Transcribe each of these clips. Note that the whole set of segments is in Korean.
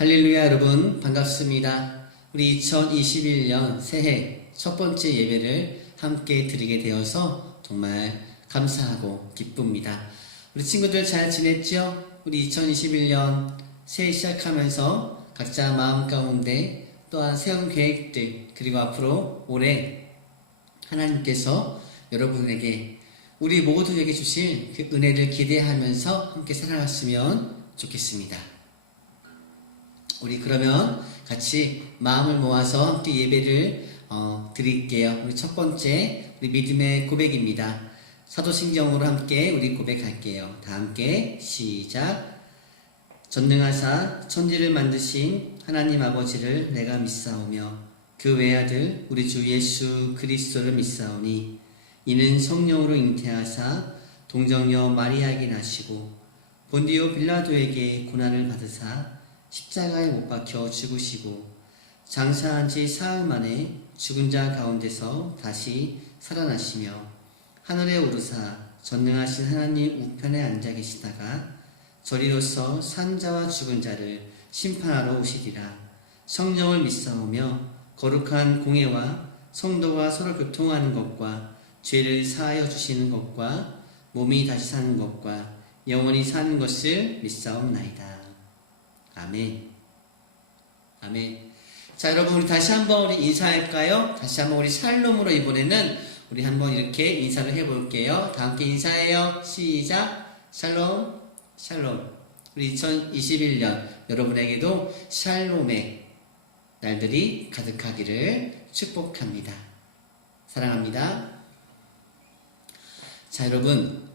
할렐루야 여러분 반갑습니다. 우리 2021년 새해 첫 번째 예배를 함께 드리게 되어서 정말 감사하고 기쁩니다. 우리 친구들 잘 지냈죠? 우리 2021년 새해 시작하면서 각자 마음 가운데 또한 세운 계획들 그리고 앞으로 올해 하나님께서 여러분에게 우리 모두에게 주실 그 은혜를 기대하면서 함께 살아갔으면 좋겠습니다. 우리 그러면 같이 마음을 모아서 함께 예배를 드릴게요. 우리 첫 번째 우리 믿음의 고백입니다. 사도신경으로 함께 우리 고백할게요. 다 함께 시작. 전능하사 천지를 만드신 하나님 아버지를 내가 믿사오며 그 외아들 우리 주 예수 그리스도를 믿사오니 이는 성령으로 잉태하사 동정녀 마리아에게 나시고 본디오 빌라도에게 고난을 받으사 십자가에 못 박혀 죽으시고 장사한 지 사흘 만에 죽은 자 가운데서 다시 살아나시며 하늘에 오르사 전능하신 하나님 우편에 앉아 계시다가 저리로서 산 자와 죽은 자를 심판하러 오시리라. 성령을 믿사오며 거룩한 공예와 성도가 서로 교통하는 것과 죄를 사하여 주시는 것과 몸이 다시 사는 것과 영원히 사는 것을 믿사옵나이다. 아멘. 아멘. 자, 여러분, 우리 다시 한번 우리 인사할까요? 다시 한번 우리 샬롬으로 이번에는 우리 한번 이렇게 인사를 해볼게요. 다 함께 인사해요. 시작. 샬롬, 샬롬. 우리 2021년 여러분에게도 샬롬의 날들이 가득하기를 축복합니다. 사랑합니다. 자, 여러분,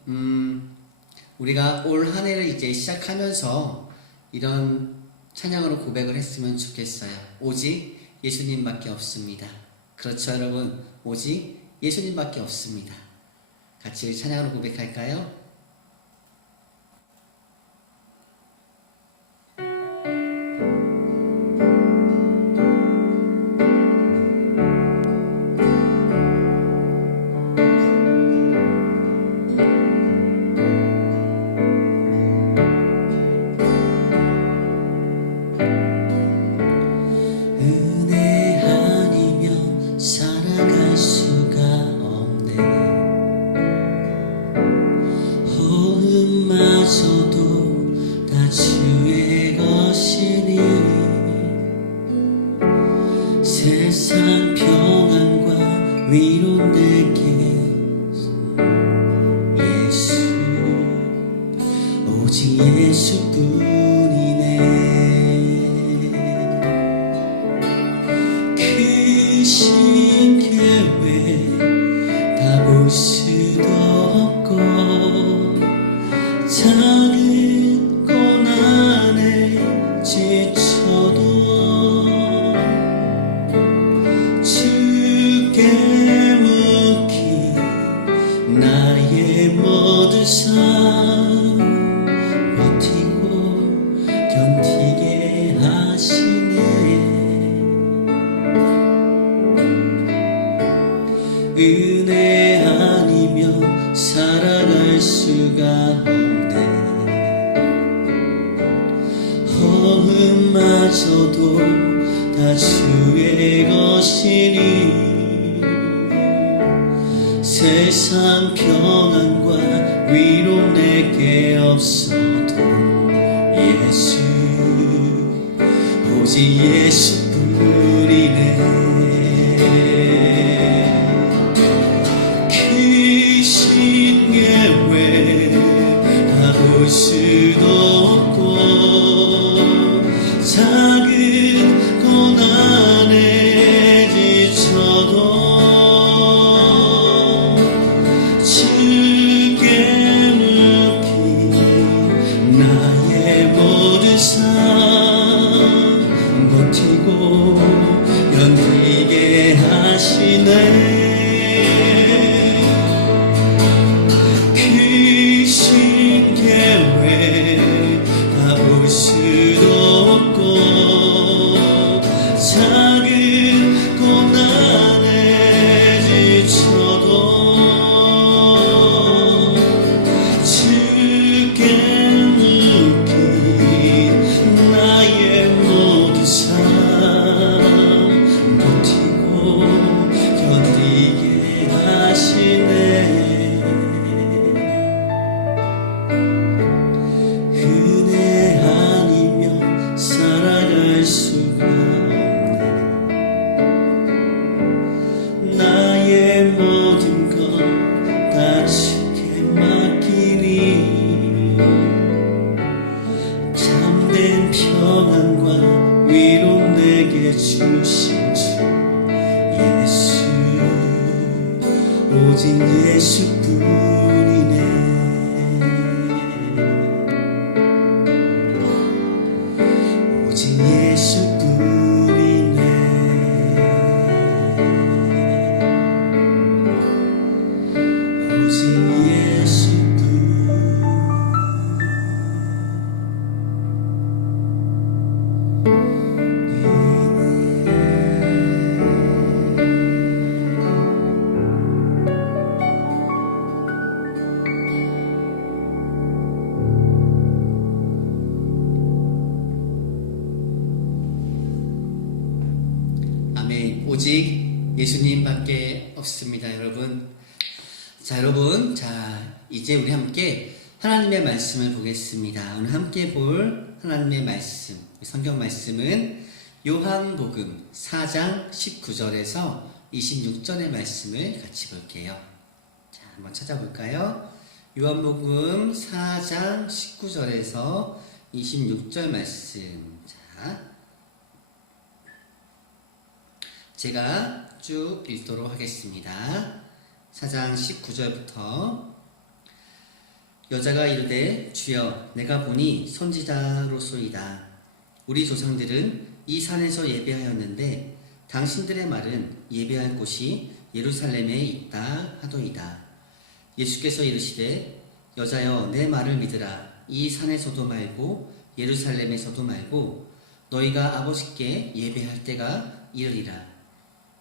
우리가 올 한 해를 이제 시작하면서 이런 찬양으로 고백을 했으면 좋겠어요. 오직 예수님밖에 없습니다. 그렇죠, 여러분? 오직 예수님밖에 없습니다. 같이 찬양으로 고백할까요? 세상 평안과 위로 내게 예수 오직 예수뿐이네. 크신 계획 다 볼 수도 없고 작은 고난에 지쳐도 나의 모든 삶 버티고 견디게 하시네. 은혜 아니면 살아갈 수가 없네. 허음마저도 다 주의 것이니 세상 평안과 위로 내게 없어도 예수 오직 예수뿐이네. 크신 계획 다 볼 수도 없고 작은 고난에 지쳐도 나의 모든 삶 버티고 견디게 하시네. 평안과 위로 내게 주신 주 예수, 오직 예수뿐이네. 오직 예수뿐이네. 오직 예수뿐. 아멘. 오직 예수님밖에 없습니다, 여러분. 자, 여러분. 이제 우리 함께 하나님의 말씀을 보겠습니다. 오늘 함께 볼 하나님의 말씀, 성경 말씀은 요한복음 4장 19절에서 26절의 말씀을 같이 볼게요. 자, 한번 찾아볼까요? 요한복음 4장 19절에서 26절 말씀. 자, 제가 쭉 읽도록 하겠습니다. 4장 19절부터 여자가 이르되 주여 내가 보니 선지자로소이다. 우리 조상들은 이 산에서 예배하였는데 당신들의 말은 예배할 곳이 예루살렘에 있다 하도이다. 예수께서 이르시되 여자여 내 말을 믿으라. 이 산에서도 말고 예루살렘에서도 말고 너희가 아버지께 예배할 때가 이르리라.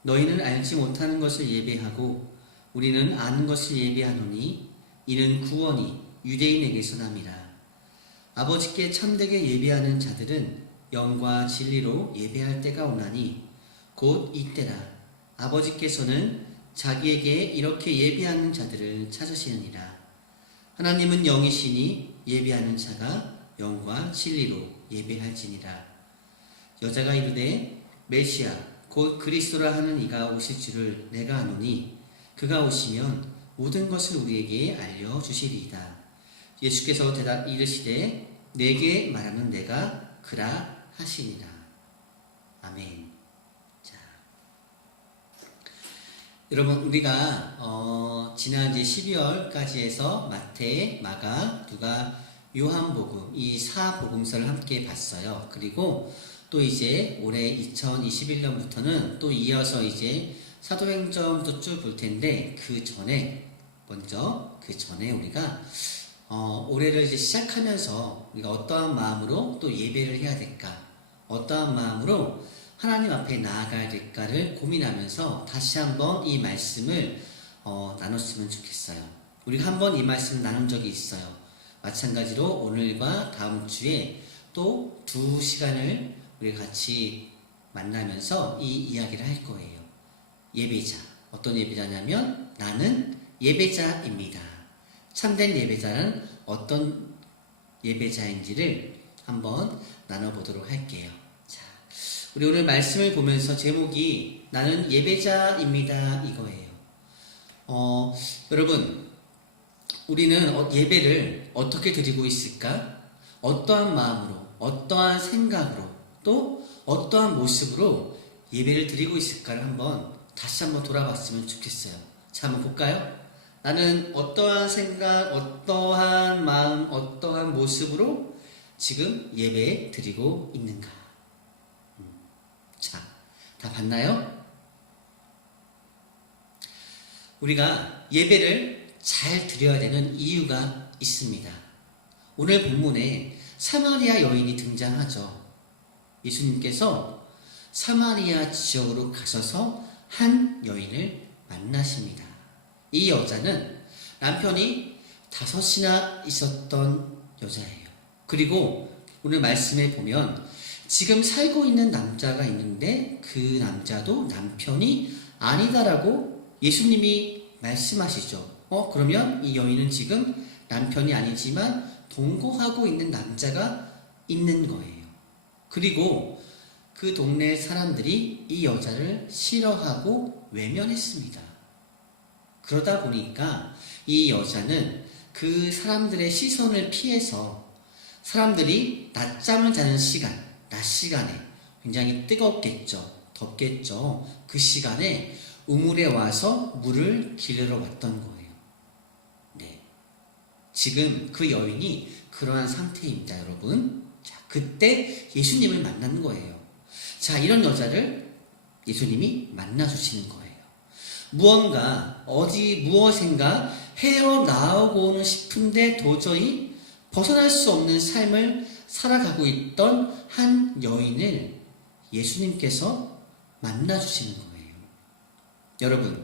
너희는 알지 못하는 것을 예배하고 우리는 아는 것을 예배하노니 이는 구원이 유대인에게서 남이라. 아버지께 참되게 예배하는 자들은 영과 진리로 예배할 때가 오나니 곧 이때라. 아버지께서는 자기에게 이렇게 예배하는 자들을 찾으시느니라. 하나님은 영이시니 예배하는 자가 영과 진리로 예배할지니라. 여자가 이르되 메시아 곧 그리스도라 하는 이가 오실 줄을 내가 아노니 그가 오시면 모든 것을 우리에게 알려주시리이다. 예수께서 대답 이르시되 내게 말하는 내가 그라 하시니라. 아멘. 자, 여러분 우리가 지난 12월까지 해서 마태, 마가, 누가, 요한복음 이 4복음서를 함께 봤어요. 그리고 또 이제 올해 2021년부터는 또 이어서 이제 사도행전부터 쭉 볼 텐데 그 전에 우리가 올해를 이제 시작하면서 우리가 어떠한 마음으로 또 예배를 해야 될까, 어떠한 마음으로 하나님 앞에 나아가야 될까를 고민하면서 다시 한번 이 말씀을 나눴으면 좋겠어요. 우리가 한번 이 말씀 나눈 적이 있어요. 마찬가지로 오늘과 다음 주에 또 2시간을 우리 같이 만나면서 이 이야기를 할 거예요. 예배자. 어떤 예배자냐면 나는 예배자입니다. 참된 예배자는 어떤 예배자인지를 한번 나눠보도록 할게요. 자, 우리 오늘 말씀을 보면서 제목이 나는 예배자입니다 이거예요. 여러분 우리는 예배를 어떻게 드리고 있을까? 어떠한 마음으로, 어떠한 생각으로, 또 어떠한 모습으로 예배를 드리고 있을까를 다시 한번 돌아봤으면 좋겠어요. 자, 한번 볼까요? 나는 어떠한 생각, 어떠한 마음, 어떠한 모습으로 지금 예배 드리고 있는가? 자, 다 봤나요? 우리가 예배를 잘 드려야 되는 이유가 있습니다. 오늘 본문에 사마리아 여인이 등장하죠. 예수님께서 사마리아 지역으로 가셔서 한 여인을 만나십니다. 이 여자는 남편이 5이나 있었던 여자예요. 그리고 오늘 말씀에 보면 지금 살고 있는 남자가 있는데 그 남자도 남편이 아니다라고 예수님이 말씀하시죠. 그러면 이 여인은 지금 남편이 아니지만 동거하고 있는 남자가 있는 거예요. 그리고 그 동네 사람들이 이 여자를 싫어하고 외면했습니다. 그러다 보니까 이 여자는 그 사람들의 시선을 피해서 사람들이 낮잠을 자는 시간, 낮 시간에 굉장히 뜨겁겠죠. 덥겠죠. 그 시간에 우물에 와서 물을 길러 왔던 거예요. 네. 지금 그 여인이 그러한 상태입니다, 여러분. 자, 그때 예수님을 만난 거예요. 자, 이런 여자를 예수님이 만나주시는 거예요. 무엇인가 헤어나오고는 싶은데 도저히 벗어날 수 없는 삶을 살아가고 있던 한 여인을 예수님께서 만나주시는 거예요.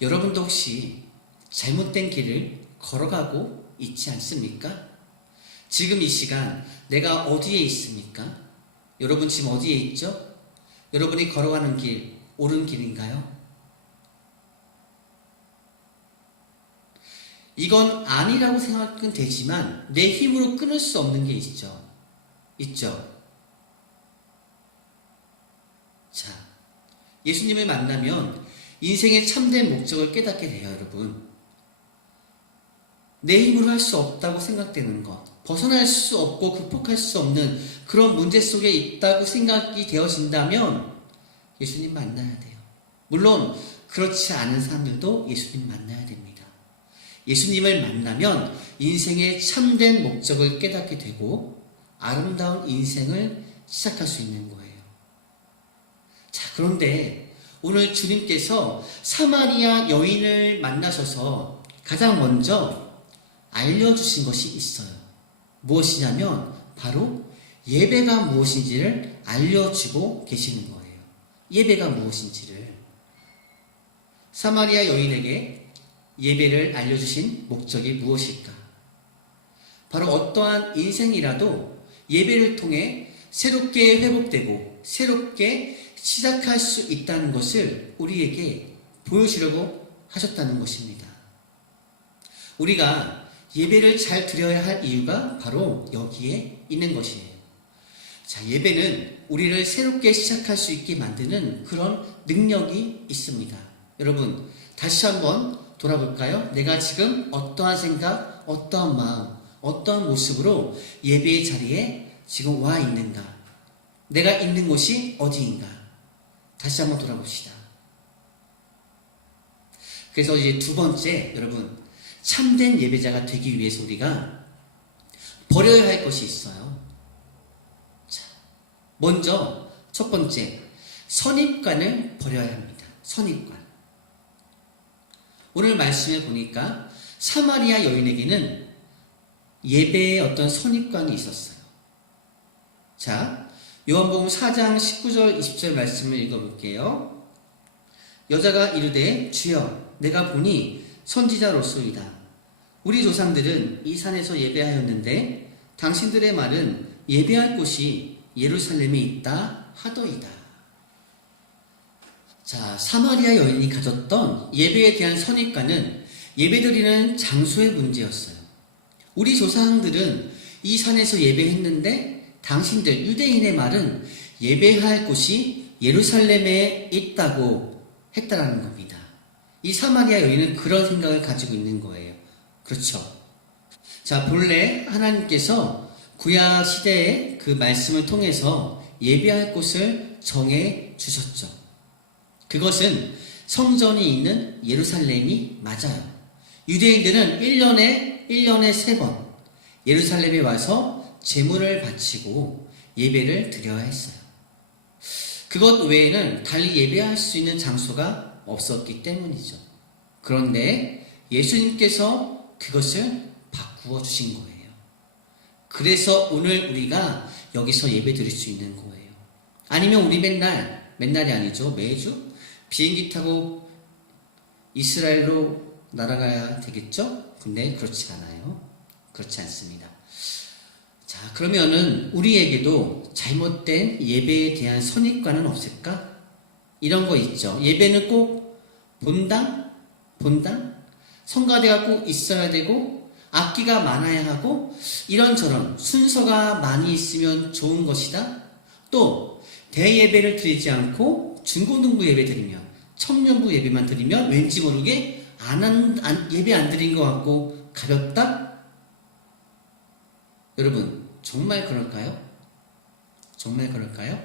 여러분도 혹시 잘못된 길을 걸어가고 있지 않습니까? 지금 이 시간 내가 어디에 있습니까? 여러분 지금 어디에 있죠? 여러분이 걸어가는 길, 옳은 길인가요? 이건 아니라고 생각은 되지만 내 힘으로 끊을 수 없는 게 있죠. 자, 예수님을 만나면 인생의 참된 목적을 깨닫게 돼요, 여러분. 내 힘으로 할 수 없다고 생각되는 것, 벗어날 수 없고 극복할 수 없는 그런 문제 속에 있다고 생각이 되어진다면 예수님 만나야 돼요. 물론 그렇지 않은 사람들도 예수님 만나야 됩니다. 예수님을 만나면 인생의 참된 목적을 깨닫게 되고 아름다운 인생을 시작할 수 있는 거예요. 자, 그런데 오늘 주님께서 사마리아 여인을 만나셔서 가장 먼저 알려주신 것이 있어요. 무엇이냐면 바로 예배가 무엇인지를 알려주고 계시는 거예요. 예배가 무엇인지를. 사마리아 여인에게 예배를 알려주신 목적이 무엇일까? 바로 어떠한 인생이라도 예배를 통해 새롭게 회복되고 새롭게 시작할 수 있다는 것을 우리에게 보여주려고 하셨다는 것입니다. 우리가 예배를 잘 드려야 할 이유가 바로 여기에 있는 것이에요. 자, 예배는 우리를 새롭게 시작할 수 있게 만드는 그런 능력이 있습니다. 여러분, 다시 한번 돌아볼까요? 내가 지금 어떠한 생각, 어떠한 마음, 어떠한 모습으로 예배의 자리에 지금 와 있는가? 내가 있는 곳이 어디인가? 다시 한번 돌아봅시다. 그래서 이제 두 번째, 여러분, 참된 예배자가 되기 위해서 우리가 버려야 할 것이 있어요. 자, 먼저 첫 번째, 선입관을 버려야 합니다. 선입관. 오늘 말씀에 보니까 사마리아 여인에게는 예배의 어떤 선입관이 있었어요. 자, 요한복음 4장 19절 20절 말씀을 읽어볼게요. 여자가 이르되 주여 내가 보니 선지자로소이다. 우리 조상들은 이 산에서 예배하였는데 당신들의 말은 예배할 곳이 예루살렘에 있다 하더이다. 자, 사마리아 여인이 가졌던 예배에 대한 선입관은 예배드리는 장소의 문제였어요. 우리 조상들은 이 산에서 예배했는데 당신들 유대인의 말은 예배할 곳이 예루살렘에 있다고 했다라는 겁니다. 이 사마리아 여인은 그런 생각을 가지고 있는 거예요. 그렇죠? 자, 본래 하나님께서 구약 시대의 그 말씀을 통해서 예배할 곳을 정해 주셨죠. 그것은 성전이 있는 예루살렘이 맞아요. 유대인들은 1년에 3번 예루살렘에 와서 제물을 바치고 예배를 드려야 했어요. 그것 외에는 달리 예배할 수 있는 장소가 없었기 때문이죠. 그런데 예수님께서 그것을 바꾸어 주신 거예요. 그래서 오늘 우리가 여기서 예배 드릴 수 있는 거예요. 아니면 우리 맨날이 아니죠. 매주 비행기 타고 이스라엘로 날아가야 되겠죠? 근데 그렇지 않아요. 그렇지 않습니다. 자, 그러면은 우리에게도 잘못된 예배에 대한 선입관은 없을까? 이런 거 있죠. 예배는 꼭 본당, 성가대가 꼭 있어야 되고 악기가 많아야 하고 이런저런 순서가 많이 있으면 좋은 것이다. 또 대예배를 드리지 않고 중고등부 예배 드리면 청년부 예배만 드리면 왠지 모르게 예배 안 드린 것 같고 가볍다? 여러분, 정말 그럴까요? 정말 그럴까요?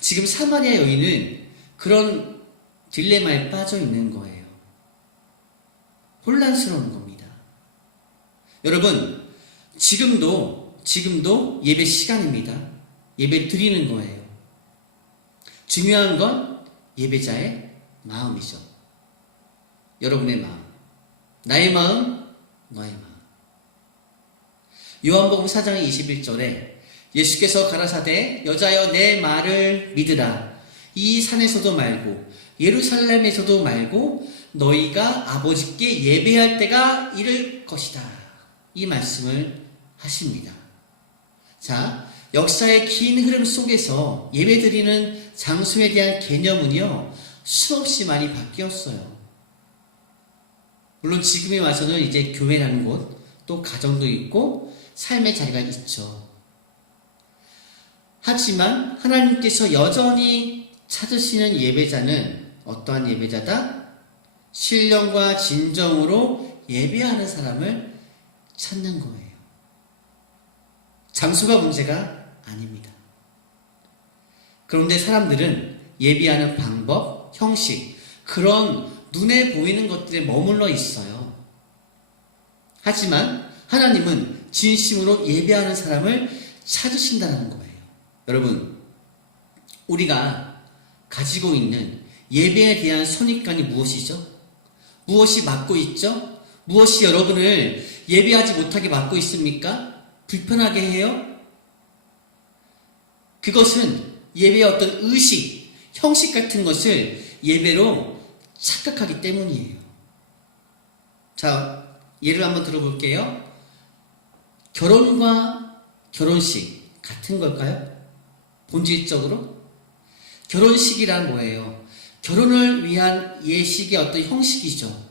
지금 사마리아 여인은 그런 딜레마에 빠져 있는 거예요. 혼란스러운 겁니다. 여러분, 지금도 예배 시간입니다. 예배 드리는 거예요. 중요한 건 예배자의 마음이죠. 여러분의 마음, 나의 마음, 너의 마음. 요한복음 4장 21절에 예수께서 가라사대 여자여 내 말을 믿으라. 이 산에서도 말고 예루살렘에서도 말고 너희가 아버지께 예배할 때가 이를 것이다. 이 말씀을 하십니다. 자, 역사의 긴 흐름 속에서 예배드리는 장소에 대한 개념은요, 수없이 많이 바뀌었어요. 물론 지금에 와서는 이제 교회라는 곳, 또 가정도 있고 삶의 자리가 있죠. 하지만 하나님께서 여전히 찾으시는 예배자는 어떠한 예배자다? 신령과 진정으로 예배하는 사람을 찾는 거예요. 장소가 문제가 아닙니다. 그런데 사람들은 예배하는 방법, 형식, 그런 눈에 보이는 것들에 머물러 있어요. 하지만 하나님은 진심으로 예배하는 사람을 찾으신다는 거예요. 여러분, 우리가 가지고 있는 예배에 대한 선입관이 무엇이죠? 무엇이 막고 있죠? 무엇이 여러분을 예배하지 못하게 막고 있습니까? 불편하게 해요? 그것은 예배의 어떤 의식, 형식 같은 것을 예배로 착각하기 때문이에요. 자, 예를 한번 들어볼게요. 결혼과 결혼식 같은 걸까요? 본질적으로? 결혼식이란 뭐예요? 결혼을 위한 예식의 어떤 형식이죠.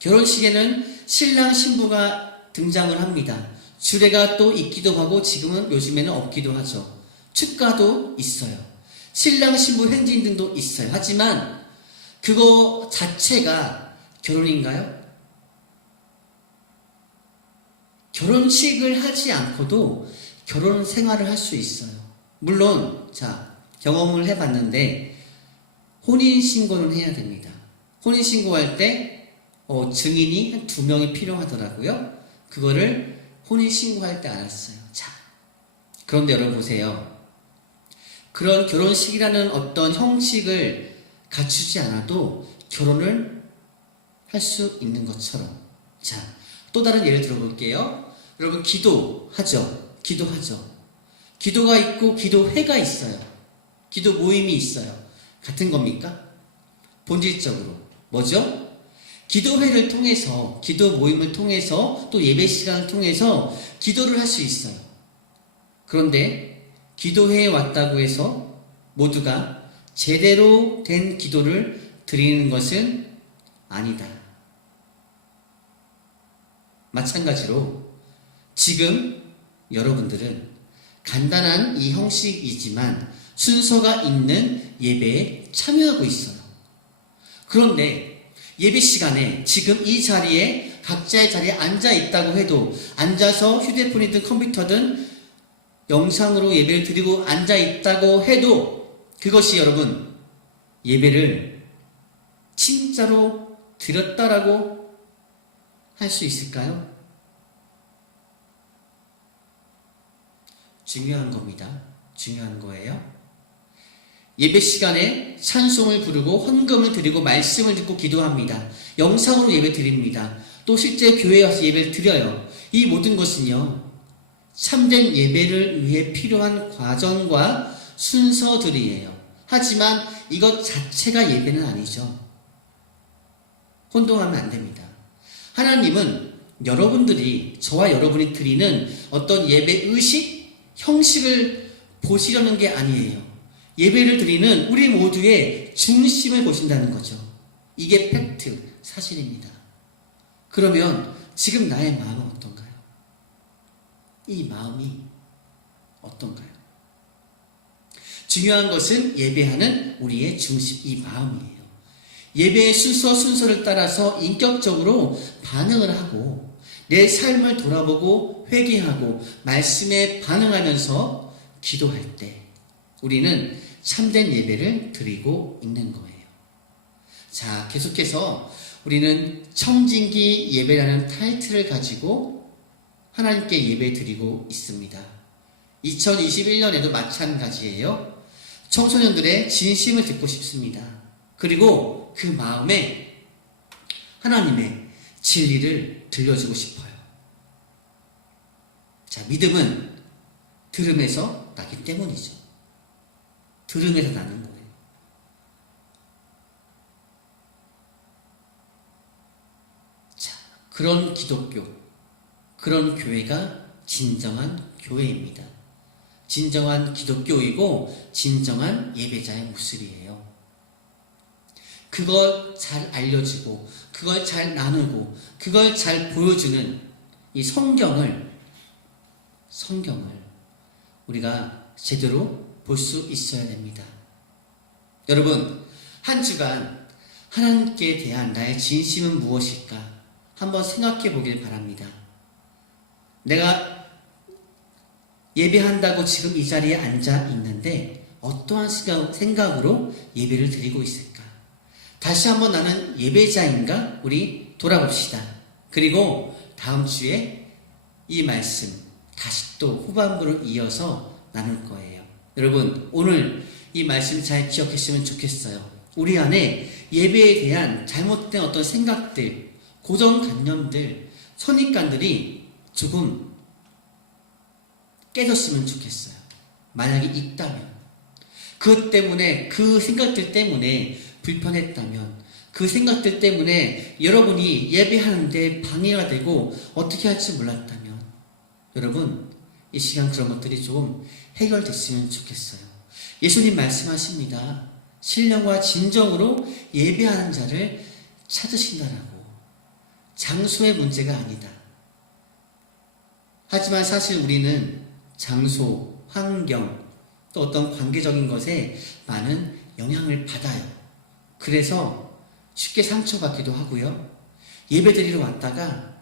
결혼식에는 신랑 신부가 등장을 합니다. 주례가 또 있기도 하고 지금은 요즘에는 없기도 하죠. 축가도 있어요. 신랑 신부 행진 등도 있어요. 하지만 그거 자체가 결혼인가요? 결혼식을 하지 않고도 결혼 생활을 할 수 있어요. 물론 자, 경험을 해봤는데 혼인신고는 해야 됩니다. 혼인신고할 때 증인이 한 2명이 필요하더라고요. 그거를 혼인신고할 때 알았어요. 자, 그런데 여러분 보세요. 그런 결혼식이라는 어떤 형식을 갖추지 않아도 결혼을 할 수 있는 것처럼. 자, 또 다른 예를 들어볼게요. 여러분 기도하죠. 기도가 있고 기도회가 있어요. 기도 모임이 있어요. 같은 겁니까? 본질적으로 뭐죠? 기도회를 통해서, 기도 모임을 통해서, 또 예배 시간을 통해서 기도를 할 수 있어요. 그런데 기도회에 왔다고 해서 모두가 제대로 된 기도를 드리는 것은 아니다. 마찬가지로 지금 여러분들은 간단한 이 형식이지만 순서가 있는 예배에 참여하고 있어요. 그런데 예배 시간에 지금 이 자리에 각자의 자리에 앉아 있다고 해도, 앉아서 휴대폰이든 컴퓨터든 영상으로 예배를 드리고 앉아 있다고 해도 그것이 여러분 예배를 진짜로 드렸다라고 할 수 있을까요? 중요한 겁니다. 중요한 거예요. 예배 시간에 찬송을 부르고 헌금을 드리고 말씀을 듣고 기도합니다. 영상으로 예배 드립니다. 또 실제 교회에 와서 예배를 드려요. 이 모든 것은요, 참된 예배를 위해 필요한 과정과 순서들이에요. 하지만 이것 자체가 예배는 아니죠. 혼동하면 안 됩니다. 하나님은 여러분들이, 저와 여러분이 드리는 어떤 예배 의식, 형식을 보시려는 게 아니에요. 예배를 드리는 우리 모두의 중심을 보신다는 거죠. 이게 팩트, 사실입니다. 그러면 지금 나의 마음은 어떤가요? 이 마음이 어떤가요? 중요한 것은 예배하는 우리의 중심, 이 마음이에요. 예배의 순서를 따라서 인격적으로 반응을 하고 내 삶을 돌아보고 회개하고 말씀에 반응하면서 기도할 때 우리는 참된 예배를 드리고 있는 거예요. 자, 계속해서 우리는 청진기 예배라는 타이틀을 가지고 하나님께 예배 드리고 있습니다. 2021년에도 마찬가지예요. 청소년들의 진심을 듣고 싶습니다. 그리고 그 마음에 하나님의 진리를 들려주고 싶어요. 자, 믿음은 들음에서 나기 때문이죠. 들음에서 나는 거예요. 자, 그런 기독교, 그런 교회가 진정한 교회입니다. 진정한 기독교이고 진정한 예배자의 모습이에요. 그걸 잘 알려주고 그걸 잘 나누고 그걸 잘 보여주는 이 성경을 우리가 제대로 볼 수 있어야 됩니다. 여러분, 한 주간 하나님께 대한 나의 진심은 무엇일까? 한번 생각해 보길 바랍니다. 내가 예배한다고 지금 이 자리에 앉아 있는데 어떠한 생각으로 예배를 드리고 있을까? 다시 한번 나는 예배자인가? 우리 돌아봅시다. 그리고 다음 주에 이 말씀 다시 또 후반부를 이어서 나눌 거예요. 여러분, 오늘 이 말씀 잘 기억했으면 좋겠어요. 우리 안에 예배에 대한 잘못된 어떤 생각들, 고정관념들, 선입관들이 조금 깨졌으면 좋겠어요. 만약에 있다면, 그것 때문에, 그 생각들 때문에 불편했다면, 그 생각들 때문에 여러분이 예배하는데 방해가 되고 어떻게 할지 몰랐다면, 여러분, 이 시간 그런 것들이 좀 해결됐으면 좋겠어요. 예수님 말씀하십니다. 신령과 진정으로 예배하는 자를 찾으신다라고. 장소의 문제가 아니다. 하지만 사실 우리는 장소, 환경, 또 어떤 관계적인 것에 많은 영향을 받아요. 그래서 쉽게 상처받기도 하고요. 예배드리러 왔다가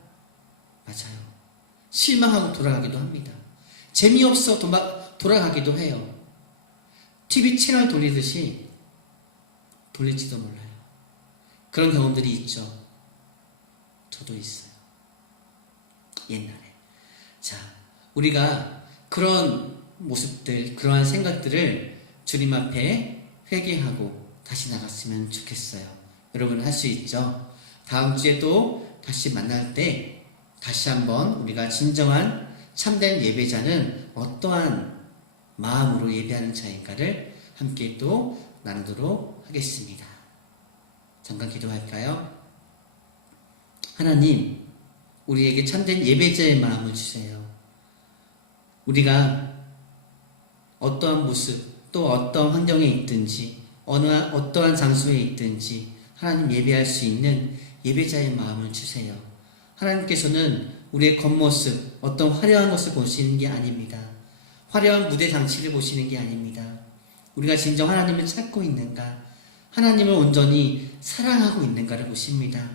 맞아요. 실망하고 돌아가기도 합니다. 재미없어 돌아가기도 해요. TV 채널 돌리듯이 돌릴지도 몰라요. 그런 경험들이 있죠. 저도 있어요. 옛날에. 자, 우리가 그런 모습들, 그러한 생각들을 주님 앞에 회개하고 다시 나갔으면 좋겠어요. 여러분 할 수 있죠? 다음 주에 또 다시 만날 때 다시 한번 우리가 진정한 참된 예배자는 어떠한 마음으로 예배하는 자인가를 함께 또 나누도록 하겠습니다. 잠깐 기도할까요? 하나님, 우리에게 참된 예배자의 마음을 주세요. 우리가 어떠한 모습, 또 어떠한 환경에 있든지, 어떠한 장소에 있든지 하나님 예배할 수 있는 예배자의 마음을 주세요. 하나님께서는 우리의 겉모습, 어떤 화려한 것을 보시는 게 아닙니다. 화려한 무대 장치를 보시는 게 아닙니다. 우리가 진정 하나님을 찾고 있는가, 하나님을 온전히 사랑하고 있는가를 보십니다.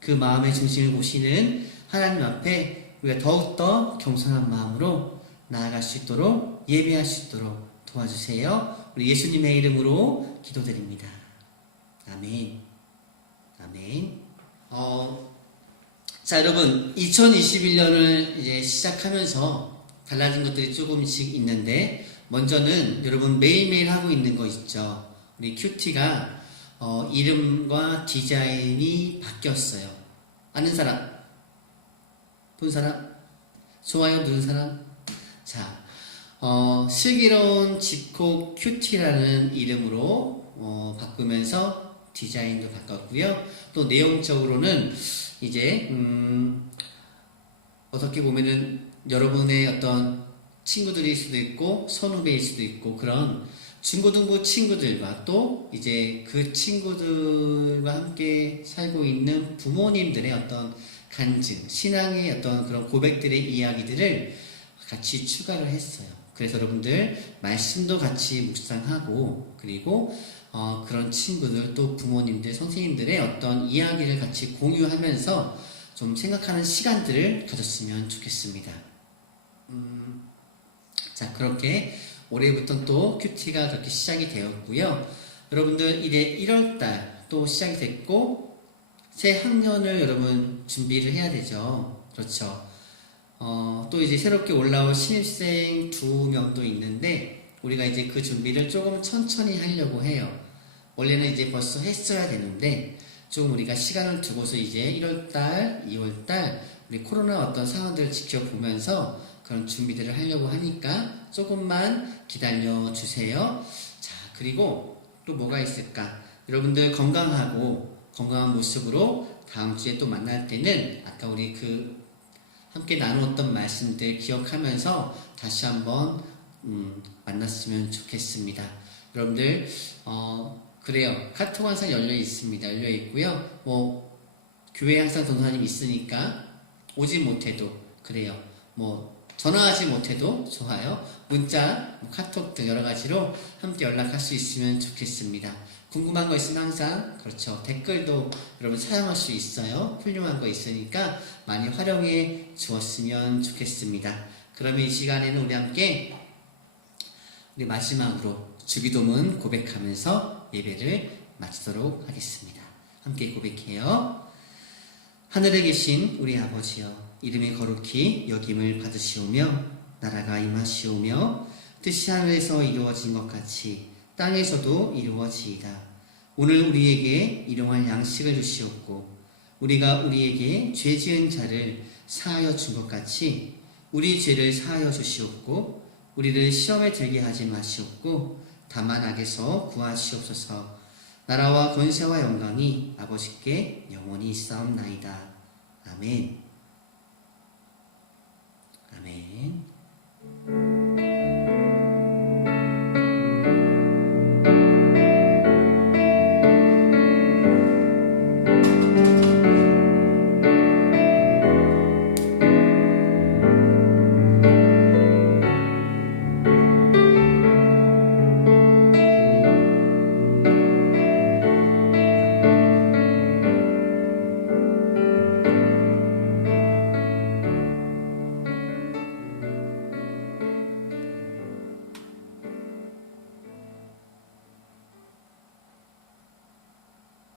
그 마음의 중심을 보시는 하나님 앞에 우리가 더욱더 겸손한 마음으로 나아갈 수 있도록, 예배할 수 있도록 도와주세요. 우리 예수님의 이름으로 기도드립니다. 아멘. 아멘. 자, 여러분, 2021년을 이제 시작하면서 달라진 것들이 조금씩 있는데, 먼저는 여러분 매일매일 하고 있는 거 있죠. 우리 큐티가 이름과 디자인이 바뀌었어요. 아는 사람? 본 사람? 좋아요 누른 사람? 자, 슬기로운 집콕 큐티라는 이름으로 바꾸면서 디자인도 바꿨고요. 또 내용적으로는 이제 어떻게 보면은 여러분의 어떤 친구들일 수도 있고 선후배일 수도 있고 그런 중고등부 친구들과 또 이제 그 친구들과 함께 살고 있는 부모님들의 어떤 간증, 신앙의 어떤 그런 고백들의 이야기들을 같이 추가를 했어요. 그래서 여러분들 말씀도 같이 묵상하고 그리고 그런 친구들 또 부모님들, 선생님들의 어떤 이야기를 같이 공유하면서 좀 생각하는 시간들을 가졌으면 좋겠습니다. 자, 그렇게 올해부터 또 큐티가 그렇게 시작이 되었고요. 여러분들 이제 1월달 또 시작이 됐고 새 학년을 여러분 준비를 해야 되죠. 그렇죠. 또 이제 새롭게 올라올 신입생 2명도 있는데 우리가 이제 그 준비를 조금 천천히 하려고 해요. 원래는 이제 벌써 했어야 되는데 조금 우리가 시간을 두고서 이제 1월달, 2월달 우리 코로나 어떤 상황들을 지켜보면서 그런 준비들을 하려고 하니까 조금만 기다려 주세요. 자, 그리고 또 뭐가 있을까? 여러분들 건강한 모습으로 다음 주에 또 만날 때는 아까 우리 함께 나누었던 말씀들 기억하면서 다시 한번 만났으면 좋겠습니다. 여러분들 그래요. 카톡 항상 열려 있습니다. 열려 있고요. 뭐 교회에 항상 전도사님 있으니까 오지 못해도 그래요. 뭐 전화하지 못해도 좋아요. 문자, 카톡 등 여러 가지로 함께 연락할 수 있으면 좋겠습니다. 궁금한 거 있으면 항상 그렇죠. 댓글도 여러분 사용할 수 있어요. 훌륭한 거 있으니까 많이 활용해 주었으면 좋겠습니다. 그러면 이 시간에는 우리 함께 우리 마지막으로 주기도문 고백하면서 예배를 마치도록 하겠습니다. 함께 고백해요. 하늘에 계신 우리 아버지여, 이름이 거룩히 여김을 받으시오며 나라가 임하시오며 뜻이 하늘에서 이루어진 것 같이 땅에서도 이루어지이다. 오늘 우리에게 일용할 양식을 주시옵고 우리가 우리에게 죄 지은 자를 사하여 준 것 같이 우리 죄를 사하여 주시옵고 우리를 시험에 들게 하지 마시옵고 다만 악에서 구하시옵소서. 나라와 권세와 영광이 아버지께 영원히 있사옵나이다. 아멘. 아멘.